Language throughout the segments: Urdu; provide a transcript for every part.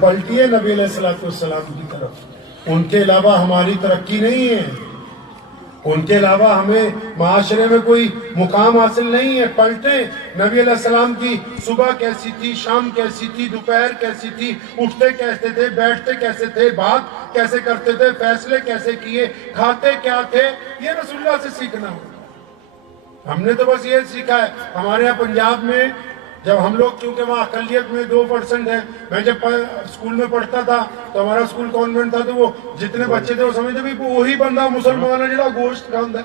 پلٹیے نبی علیہ السلام کی طرف. ان کے علاوہ ہماری ترقی نہیں ہے, ان کے علاوہ ہمیں معاشرے میں کوئی مقام حاصل نہیں ہے. پلٹیں. نبی علیہ السلام کی صبح کیسی تھی, شام کیسی تھی, دوپہر کیسی تھی, اٹھتے کیسے تھے, بیٹھتے کیسے تھے, بات کیسے کرتے تھے, فیصلے کیسے کیے, کھاتے کیا تھے, یہ رسول اللہ سے سیکھنا ہو. ہم نے تو بس یہ سیکھا ہے. ہمارے یہاں پنجاب میں جب ہم لوگ, کیونکہ وہاں اقلیت میں 2% ہیں, میں جب اسکول میں پڑھتا تھا تو ہمارا اسکول کانوینٹ تھا, تو وہ جتنے بچے تھے وہ سمجھتے بھی وہی بندہ مسلمان ہے جڑا گوشت کھاتا ہے.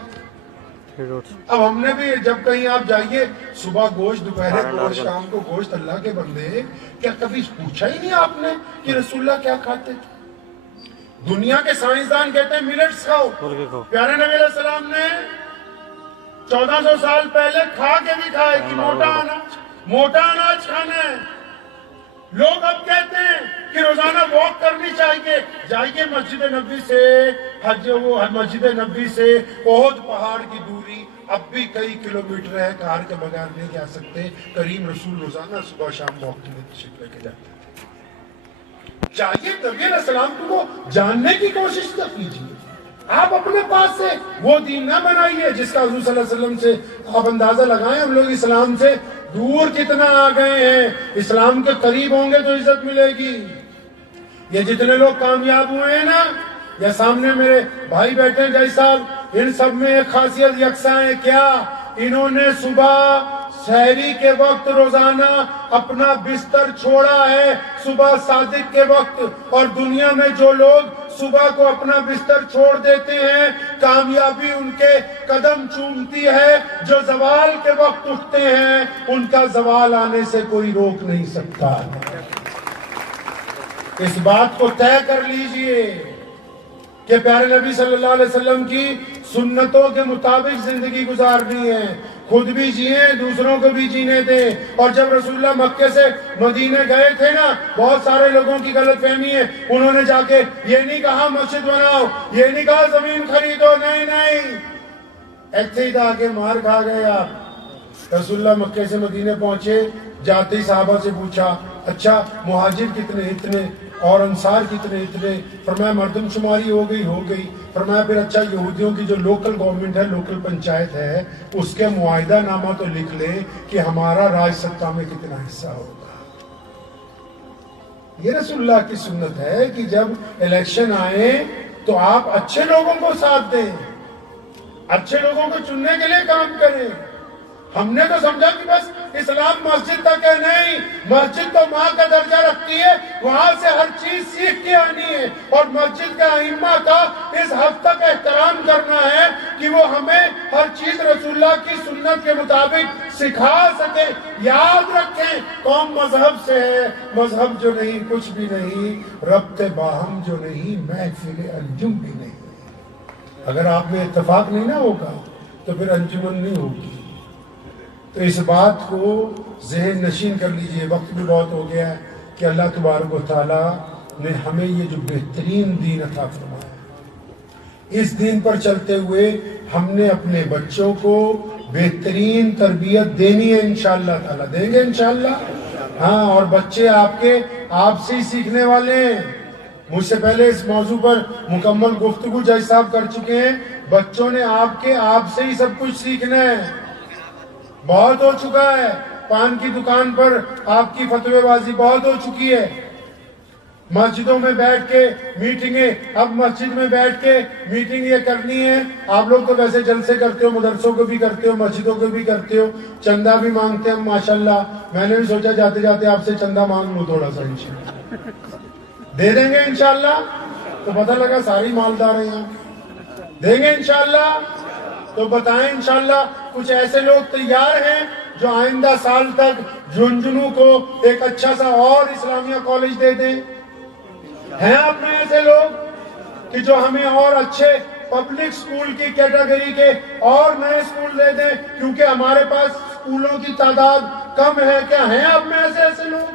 اب ہم نے بھی, جب کہیں آپ جائیے, صبح گوشت, دوپہر گوشت, شام کو گوشت, اللہ کے بندے کیا کبھی پوچھا ہی نہیں آپ نے کہ رسول اللہ کیا کھاتے تھے؟ دنیا کے سائنسدان کہتے ہیں ملٹس کھاؤ. پیارے نبی علیہ السلام نے 1400 سال پہلے کھا کے بھی کھائے کہ موٹا اناج کھانا ہے. لوگ اب کہتے ہیں کہ روزانہ واک کرنی چاہیے. جائیے مسجد نبوی سے, مسجد نبوی سے احد پہاڑ کی دوری اب بھی کئی کلومیٹر ہے, کار کے بغیر نہیں جا سکتے. کریم رسول روزانہ صبح شام واک کے لیے تشریف لے کے جاتے ہیں. چاہیے نبی علیہ السلام کو جاننے کی کوشش نہ کیجیے. آپ اپنے پاس سے وہ دین نہ بنائیے جس کا حضور صلی اللہ علیہ وسلم سے آپ اندازہ لگائیں ہم لوگ اسلام سے دور کتنا آ گئے ہیں. اسلام کے قریب ہوں گے تو عزت ملے گی. یہ جتنے لوگ کامیاب ہوئے ہیں نا, یا سامنے میرے بھائی بیٹھے ہیں جائی صاحب, ان سب میں ایک خاصیت یکساں ہے. کیا؟ انہوں نے صبح سحری کے وقت روزانہ اپنا بستر چھوڑا ہے صبح صادق کے وقت. اور دنیا میں جو لوگ صبح کو اپنا بستر چھوڑ دیتے ہیں, کامیابی ان کے قدم چومتی ہے. جو زوال کے وقت اٹھتے ہیں ان کا زوال آنے سے کوئی روک نہیں سکتا. اس بات کو طے کر لیجئے کہ پیارے نبی صلی اللہ علیہ وسلم کی سنتوں کے مطابق زندگی گزارنی ہے. خود بھی جئیں, دوسروں کو بھی جینے دیں. اور جب رسول اللہ مکے سے مدینے گئے تھے نا, بہت سارے لوگوں کی غلط فہمی ہے. انہوں نے جا کے یہ نہیں کہا مسجد بناؤ, یہ نہیں کہا زمین خریدو, نہیں, ایسے ہی تھا کہ مار کھا گئے آپ. رسول اللہ مکے سے مدینے پہنچے, جاتے ہی صحابہ سے پوچھا اچھا مہاجر کتنے؟ اتنے. اور انصار کتنے؟ اتنے. فرمایا مردم شماری ہو گئی. فرمایا پھر اچھا یہودیوں کی جو لوکل گورنمنٹ ہے, لوکل پنچایت ہے, اس کے معاہدہ نامہ تو لکھ لیں کہ ہمارا راج ستا میں کتنا حصہ ہوگا. یہ رسول اللہ کی سنت ہے کہ جب الیکشن آئے تو آپ اچھے لوگوں کو ساتھ دیں, اچھے لوگوں کو چننے کے لیے کام کریں. ہم نے تو سمجھا کہ بس اسلام مسجد تک ہے. نہیں, مسجد تو ماں کا درجہ رکھتی ہے, وہاں سے ہر چیز سیکھ کے آنی ہے. اور مسجد کا ائمہ کا اس حد تک احترام کرنا ہے کہ وہ ہمیں ہر چیز رسول اللہ کی سنت کے مطابق سکھا سکے. یاد رکھیں, قوم مذہب سے ہے, مذہب جو نہیں کچھ بھی نہیں, ربط باہم جو نہیں محفل انجم بھی نہیں. اگر آپ میں اتفاق نہیں نہ ہوگا تو پھر انجمن نہیں ہوگی. تو اس بات کو ذہن نشین کر لیجئے. وقت بھی بہت ہو گیا ہے کہ اللہ تبارک و تعالیٰ نے ہمیں یہ جو بہترین دین عطا فرمایا, اس دین پر چلتے ہوئے ہم نے اپنے بچوں کو بہترین تربیت دینی ہے. انشاءاللہ تعالیٰ دیں گے انشاءاللہ. ہاں, اور بچے آپ سے ہی سیکھنے والے ہیں. مجھ سے پہلے اس موضوع پر مکمل گفتگو جج صاحب کر چکے ہیں. بچوں نے آپ سے ہی سب کچھ سیکھنا ہے. بہت ہو چکا ہے, پان کی دکان پر آپ کی فتوی بازی بہت ہو چکی ہے. مسجدوں میں بیٹھ کے میٹنگیں, اب مسجد میں بیٹھ کے میٹنگ یہ کرنی ہے. آپ لوگ تو ویسے جلسے کرتے ہو, مدرسوں کو بھی کرتے ہو, مسجدوں کو بھی کرتے ہو, چندہ بھی مانگتے ہیں ماشاءاللہ. میں نے بھی سوچا جاتے جاتے آپ سے چندہ مانگ لوں تھوڑا سا, انشاءاللہ دے دیں گے انشاءاللہ. تو پتہ لگا ساری مالدار ہیں یہاں. دیں گے انشاءاللہ. تو بتائیں انشاءاللہ کچھ ایسے لوگ تیار ہیں جو آئندہ سال تک جھنجھنوں کو ایک اچھا سا اور اسلامیہ کالج دے دیں؟ ہیں آپ میں ایسے لوگ کہ جو ہمیں اور اچھے پبلک سکول کی کیٹیگری کے اور نئے سکول دے دیں, کیونکہ ہمارے پاس سکولوں کی تعداد کم ہے؟ کیا ہیں آپ میں ایسے لوگ؟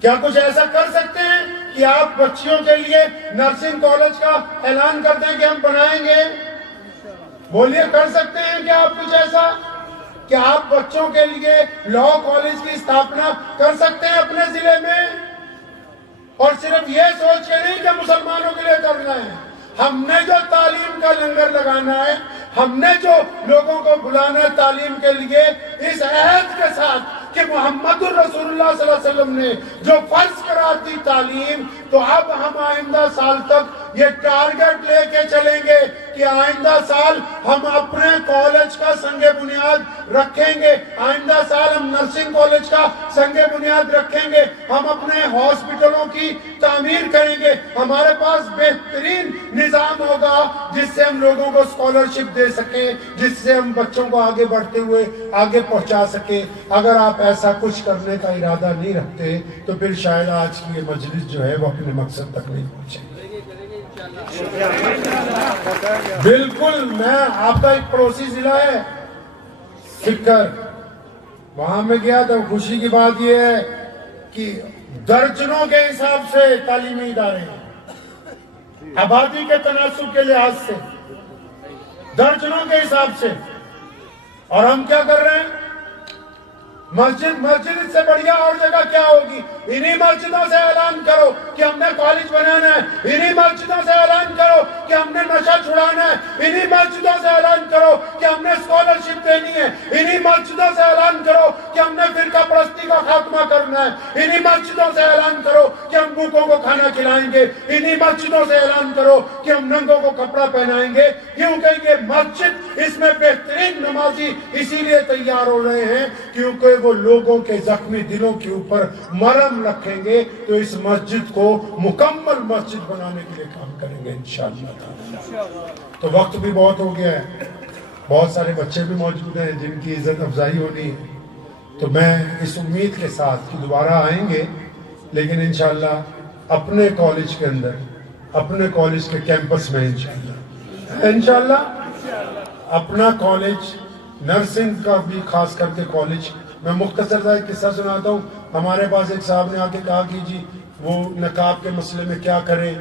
کیا کچھ ایسا کر سکتے ہیں کہ آپ بچیوں کے لیے نرسنگ کالج کا اعلان کر دیں کہ ہم بنائیں گے؟ بولیے, کر سکتے ہیں کیا آپ کچھ ایسا کہ آپ بچوں کے لیے لا کالج کی استھاپنا کر سکتے ہیں اپنے ضلع میں؟ اور صرف یہ سوچ کے نہیں کہ مسلمانوں کے لیے کرنا ہے، ہم نے جو تعلیم کا لنگر لگانا ہے، ہم نے جو لوگوں کو بلانا ہے تعلیم کے لیے، اس عہد کے ساتھ کہ محمد الرسول اللہ صلی اللہ علیہ وسلم نے جو فرض قرار دی تعلیم، تو اب ہم آئندہ سال تک یہ ٹارگٹ لے کے چلیں گے کہ آئندہ سال ہم اپنے کالج کا سنگ بنیاد رکھیں گے، آئندہ سال ہم نرسنگ کالج کا سنگ بنیاد رکھیں گے، ہم اپنے ہاسپٹلوں کی تعمیر کریں گے، ہمارے پاس بہترین نظام ہوگا جس سے ہم لوگوں کو اسکالرشپ دے سکیں، جس سے ہم بچوں کو آگے بڑھتے ہوئے آگے پہنچا سکیں۔ اگر آپ ایسا کچھ کرنے کا ارادہ نہیں رکھتے تو پھر شاید آج کی یہ مجلس جو ہے وہ اپنے مقصد تک نہیں پہنچے۔ بالکل، میں آپ کا ایک پڑوسی ضلع ہے سکھر، وہاں میں گیا تو خوشی کی بات یہ ہے کہ درجنوں کے حساب سے تعلیمی ادارے ہیں، آبادی کے تناسب کے لحاظ سے درجنوں کے حساب سے، اور ہم کیا کر رہے ہیں؟ مسجد سے بڑھیا اور جگہ کیا ہوگی؟ انہی مسجدوں سے اعلان کرو کہ ہم نے کالج بنانا ہے، انہی مسجدوں سے اعلان کرو کہ ہم نے نشہ چھڑانا ہے، انہی مسجدوں سے اعلان کرو کہ ہم نے اسکالرشپ دینی ہے، انہی مسجدوں سے اعلان کرو کہ ہم نے فرقہ پرستی کا خاتمہ کرنا ہے، انہی مسجدوں سے اعلان کرو کہ ہم بھوکوں کو کھانا کھلائیں گے، انہی مسجدوں سے اعلان کرو کہ ہم ننگوں کو کپڑا پہنائیں گے، کیونکہ یہ مسجد، اس میں بہترین نمازی اسی لیے تیار ہو رہے ہیں کیونکہ وہ لوگوں کے زخمی دلوں کے اوپر مرہم رکھیں گے، تو اس مسجد کو مکمل مسجد بنانے کے لیے کام کریں گے انشاءاللہ۔ تو وقت بھی بہت ہو گیا ہے، بہت سارے بچے بھی موجود ہیں جن کی عزت افزائی ہونی ہے، تو میں اس امید کے ساتھ کہ دوبارہ آئیں گے، لیکن انشاءاللہ اپنے کالج کے اندر، اپنے کالج کے کیمپس میں انشاءاللہ اپنا کالج، نرسنگ کا بھی خاص کر کے کالج، میں مختصر سا ایک قصہ سناتا ہوں۔ ہمارے پاس ایک صاحب نے آ کے کہا کہ جی وہ نقاب کے مسئلے میں کیا کریں،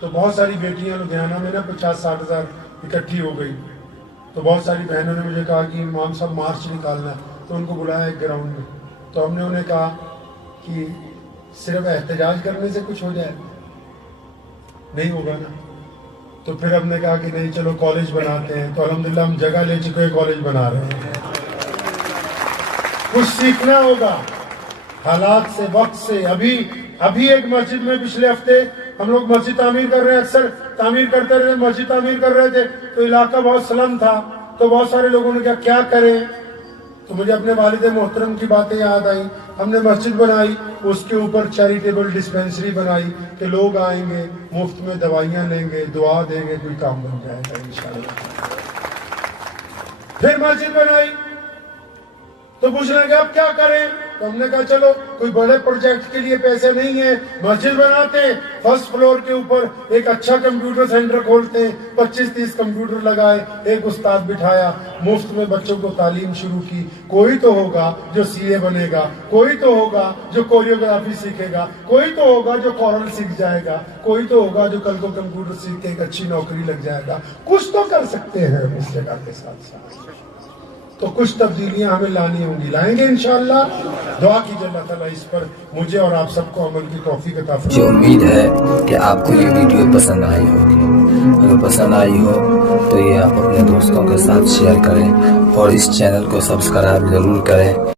تو بہت ساری بیٹیاں لدھیانہ میں نا 50-60 ہزار اکٹھی ہو گئی، تو بہت ساری بہنوں نے مجھے کہا کہ امام صاحب مارچ نکالنا ہے، تو ان کو بلایا ایک گراؤنڈ میں، تو ہم نے انہیں کہا کہ صرف احتجاج کرنے سے کچھ ہو جائے؟ نہیں ہوگا نا۔ تو پھر ہم نے کہا کہ نہیں چلو کالج بناتے ہیں، تو الحمدللہ ہم جگہ لے چکے کالج بنا رہے ہیں۔ کچھ سیکھنا ہوگا حالات سے، وقت سے۔ ابھی ایک مسجد میں پچھلے ہفتے ہم لوگ مسجد تعمیر کر رہے ہیں، اکثر تعمیر کرتے رہے، مسجد تعمیر کر رہے تھے، تو علاقہ بہت سلم تھا، تو بہت سارے لوگوں نے کیا کریں، تو مجھے اپنے والد محترم کی باتیں یاد آئیں۔ ہم نے مسجد بنائی، اس کے اوپر چیریٹیبل ڈسپینسری بنائی کہ لوگ آئیں گے، مفت میں دوائیاں لیں گے، دعا دیں گے، کوئی کام بن جائے گا انشاءاللہ۔ پھر مسجد بنائی تو پوچھ لیں گے اب کیا کریں، تو ہم نے کہا چلو کوئی بڑے پروجیکٹ کے لیے پیسے نہیں ہیں، مسجد بناتے ہیں، فرسٹ فلور کے اوپر ایک اچھا کمپیوٹر سینٹر کھولتے ہیں، 25-30 کمپیوٹر لگائے، ایک استاد بٹھایا، مفت میں بچوں کو تعلیم شروع کی۔ کوئی تو ہوگا جو CA بنے گا، کوئی تو ہوگا جو کوریوگرافی سیکھے گا، کوئی تو ہوگا جو کورل سیکھ جائے گا، کوئی تو ہوگا جو کل کو کمپیوٹر سیکھ کے ایک اچھی نوکری لگ جائے گا۔ کچھ تو کر سکتے ہیں اس جگہ کے ساتھ ساتھ، تو کچھ تبدیلیاں ہمیں لانی ہوں گی، لائیں گے انشاءاللہ۔ دعا کیجئے اللہ تعالیٰ اس پر مجھے اور آپ سب کو عمل کی توفیق عطا فرمائے۔ مجھے امید ہے کہ آپ کو یہ ویڈیو پسند آئی ہوگی، اگر پسند آئی ہو تو یہ آپ اپنے دوستوں کے ساتھ شیئر کریں اور اس چینل کو سبسکرائب ضرور کریں۔